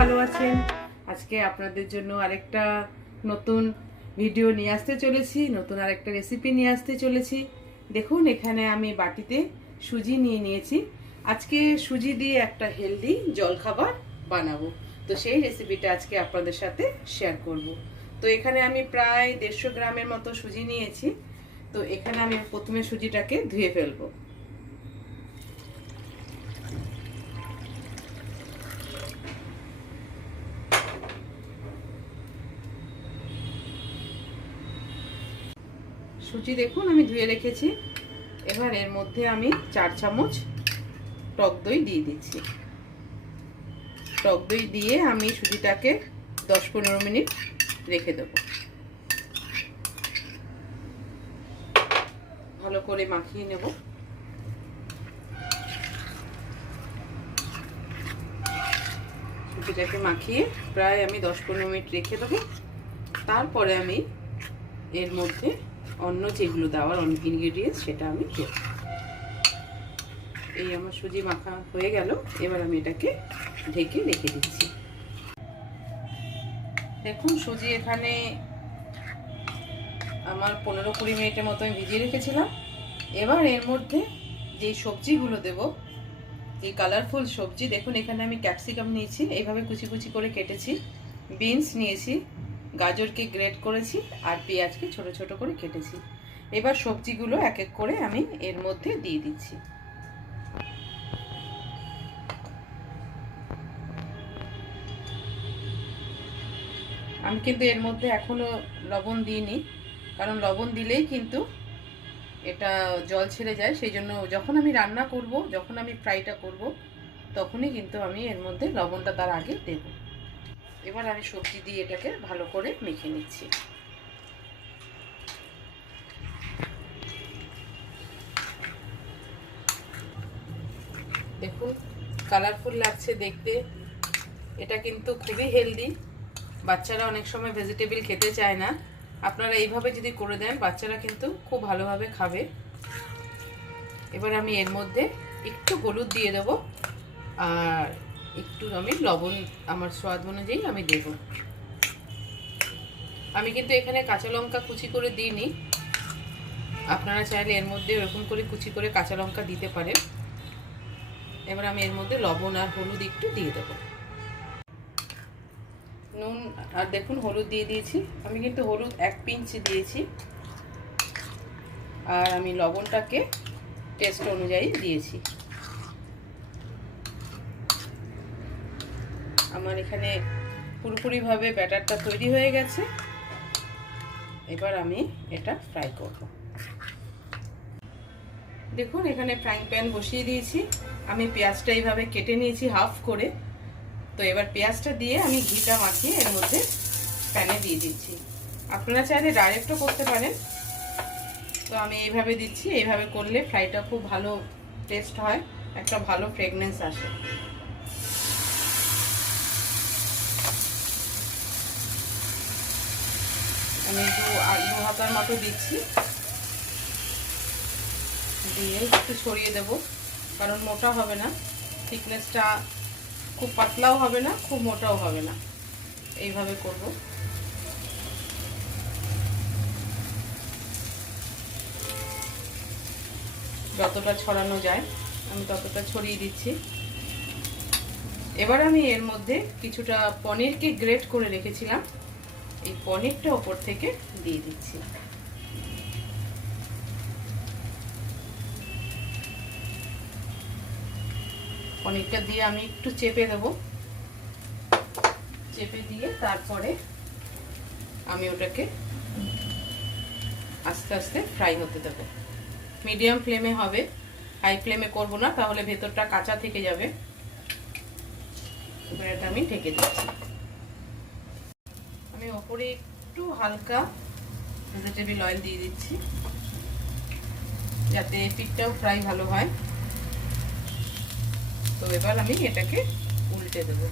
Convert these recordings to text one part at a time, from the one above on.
ভালো আছেন। আজকে আপনাদের জন্য আরেকটা নতুন ভিডিও নিয়ে আসতে চলেছি, নতুন আরেকটা রেসিপি নিয়ে আসতে চলেছি। দেখুন এখানে আমি বাটিতে সুজি নিয়ে নিয়েছি। আজকে সুজি দিয়ে একটা হেলদি জলখাবার বানাবো, তো সেই রেসিপিটা আজকে আপনাদের সাথে শেয়ার করব। তো এখানে আমি প্রায় 150 গ্রামের মতো সুজি নিয়েছি। তো এখানে আমি প্রথমে সুজিটাকে ধুয়ে ফেলবো। সুজি দেখুন আমি ধুয়ে রেখেছি। এবার এর মধ্যে আমি 4 চামচ টক দই দিয়ে দিচ্ছি। টক দই দিয়ে আমি সুজিটাকে 10-15 মিনিট রেখে দেবো। ভালো করে মাখিয়ে নেব। সুজিটাকে মাখিয়ে প্রায় আমি 10-15 মিনিট রেখে দেবো। তারপরে আমি এর মধ্যে অন্য যেগুলো দেওয়ার ইনগ্রিডিয়েন্টস সেটা আমি দেব। এই আমার সুজি মাখা হয়ে গেল। এবার আমি এটাকে ঢেকে রেখে দিচ্ছি। দেখুন সুজি এখানে আমার 15-20 মিনিটের মতো আমি ভিজিয়ে রেখেছিলাম। এবার এর মধ্যে যে সবজিগুলো দেব, এই কালারফুল সবজি, দেখুন এখানে আমি ক্যাপসিকাম নিয়েছি, এইভাবে কুচি কুচি করে কেটেছি। বিনস নিয়েছি, গাজরকে গ্রেট করেছি, আর পেঁয়াজকে ছোট ছোট করে কেটেছি। এবার সবজিগুলো এক এক করে আমি এর মধ্যে দিয়ে দিচ্ছি। আমি কিন্তু এর মধ্যে এখনো লবণ দিইনি, কারণ লবণ দিলেই কিন্তু এটা জল ছেড়ে যায়। সেই জন্য যখন আমি রান্না করব, যখন আমি ফ্রাইটা করব, তখনই কিন্তু আমি এর মধ্যে লবণটা তার আগে দেব। এবার আমি সবজি দিয়ে এটাকে ভালো করে মেখে নিচ্ছি। দেখুন কালারফুল লাগছে দেখতে। এটা কিন্তু খুবই হেলদি। বাচ্চারা অনেক সময় ভেজিটেবল খেতে চায় না, আপনারা এইভাবে যদি করে দেন বাচ্চারা কিন্তু খুব ভালোভাবে খাবে। এবার আমি এর মধ্যে একটু হলুদ দিয়ে দেবো, আর একটু আমি লবণ আমার স্বাদ অনুযায়ী আমি দেব। আমি কিন্তু এখানে কাঁচা লঙ্কা কুচি করে দিইনি, আপনারা চাইলে এর মধ্যে এরকম করে কুচি করে কাঁচা লঙ্কা দিতে পারেন। এবার আমি এর মধ্যে লবণ আর হলুদ একটু দিয়ে দেবো। নুন আর দেখুন হলুদ দিয়ে দিয়েছি। আমি কিন্তু হলুদ 1 পিঞ্চ দিয়েছি, আর আমি লবণটাকে টেস্ট অনুযায়ী দিয়েছি। আমার এখানে পুরোপুরিভাবে ব্যাটারটা তৈরি হয়ে গেছে। এবার আমি এটা ফ্রাই করব। দেখুন এখানে ফ্রাইং প্যান বসিয়ে দিয়েছি। আমি পেঁয়াজটা এইভাবে কেটে নিয়েছি হাফ করে। তো এবার পেঁয়াজটা দিয়ে আমি ঘিটা মাখিয়ে এর মধ্যে প্যানে দিয়ে দিচ্ছি। আপনারা চাইলে ডাইরেক্টও করতে পারেন, তো আমি এইভাবে দিচ্ছি। এইভাবে করলে ফ্রাইটা খুব ভালো টেস্ট হয়, একটা ভালো ফ্রেগনেন্স আসে। আমি দু হাতার মতো দিচ্ছি, দিয়ে একটু ছড়িয়ে দেব, কারণ মোটা হবে না, থিকনেসটা খুব পাতলাও হবে না, খুব মোটাও হবে না। এইভাবে করব। যতটা ছড়ানো যায় আমি ততটা ছড়িয়ে দিচ্ছি। এবার আমি এর মধ্যে কিছুটা পনিরকে গ্রেট করে রেখেছিলাম, এই পনিরটা ওপর থেকে দিয়ে দিচ্ছি। পনিরটা দিয়ে আমি একটু চেপে দেব। চেপে দিয়ে তারপরে আমি ওটাকে আস্তে আস্তে ফ্রাই হতে দেব। মিডিয়াম ফ্লেমে হবে, হাই ফ্লেমে করব না, তাহলে ভেতরটা কাঁচা থেকে যাবে। এবার এটা আমি ঢেকে দিচ্ছি। আমি ওপরে একটু হালকা ভেজিটেবল অয়েল দিয়ে দিচ্ছি, যাতে পিঠটাও ফ্রাই ভালো হয়। তো এবার আমি এটাকে উল্টে দেবো।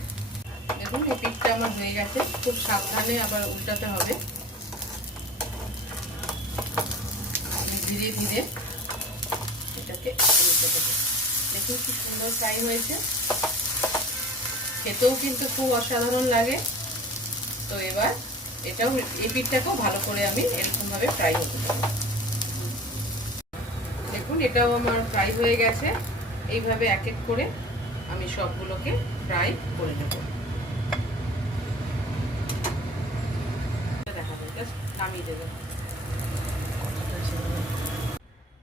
দেখুন এই পিঠটা আমার হয়ে গেছে। খুব সাবধানে আবার উল্টাতে হবে, ধীরে ধীরে এটাকে উল্টে দেবো। দেখুন কি সুন্দর ফ্রাই হয়েছে, খেতেও কিন্তু খুব অসাধারণ লাগে। তো এবার এটাও, এই পিঠটাকেও ভালো করে আমি এরকমভাবে ফ্রাই হতে দেবো। দেখুন এটাও আমার ফ্রাই হয়ে গেছে। এইভাবে এক এক করে আমি সবগুলোকে ফ্রাই করে নেব। নামিয়ে দেবো।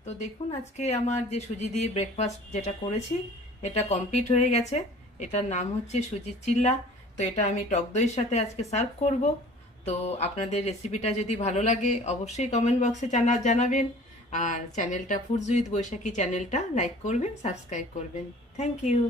তো দেখুন আজকে আমার যে সুজি দিয়ে ব্রেকফাস্ট যেটা করেছি এটা কমপ্লিট হয়ে গেছে। এটার নাম হচ্ছে সুজির চিল্লা। তো এটা আমি টক দইয়ের সাথে আজকে সার্ভ করব। তো আপনাদের রেসিপিটা যদি ভালো লাগে অবশ্যই কমেন্ট বক্সে জানাবেন। আর চ্যানেলটা ফুডস উইথ বৈশাখী চ্যানেলটা লাইক করবেন, সাবস্ক্রাইব করবেন। Thank you.